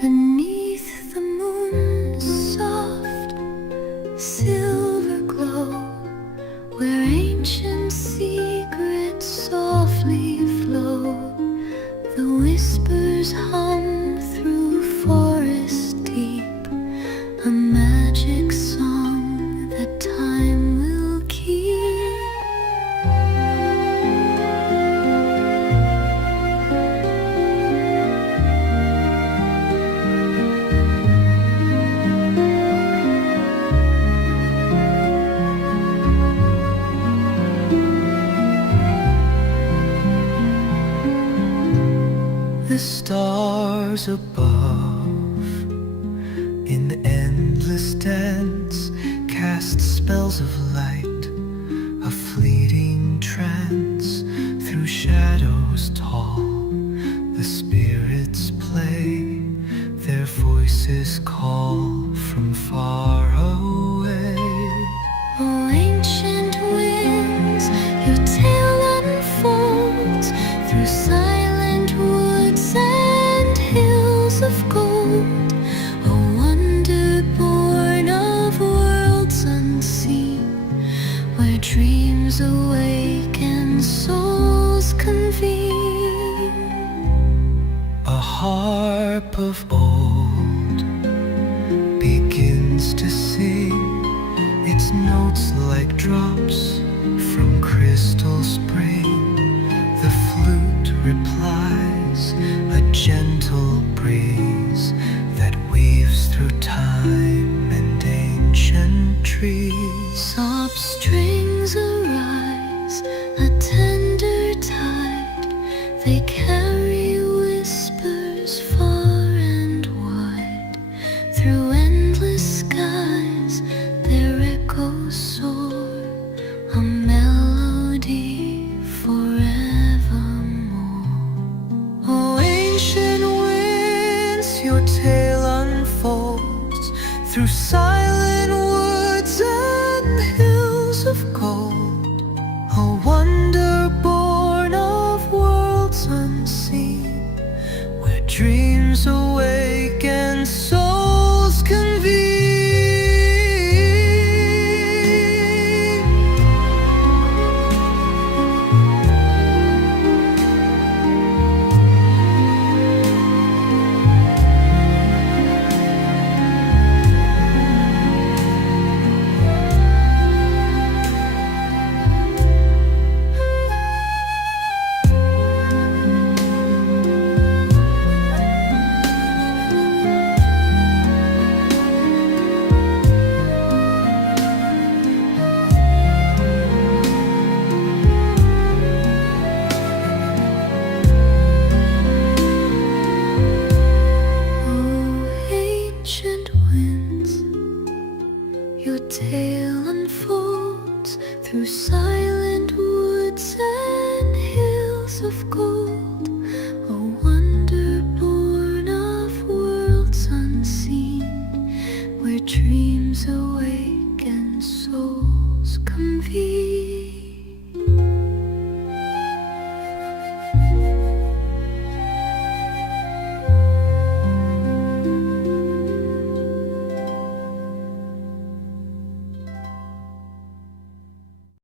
Beneath the moon's soft silver glow, where ancient secrets softly flow, the whispers hum through forests deep, a magic song that time will keep. The stars above, in endless dance, cast spells of light, a fleeting trance. Through shadows tall, the spirits play, their voices call from far away. Oh, ancient winds, your tale unfolds through silent woods and hills of gold, a wonder born of worlds unseen, where dreams awake and souls convene. A harp of old begins to sing, its notes like drops from crystal spring. The flute replies, a gentle breeze that weaves through time and ancient trees. Soft strings arise, a tender tide, they carry whispers far and wide. Through endless skies, their echoes soar, a melody forevermore. Oh, ancient winds, your tale unfolds through silent woods and hills of gold, a wonder born of worlds unseen, where dreams awake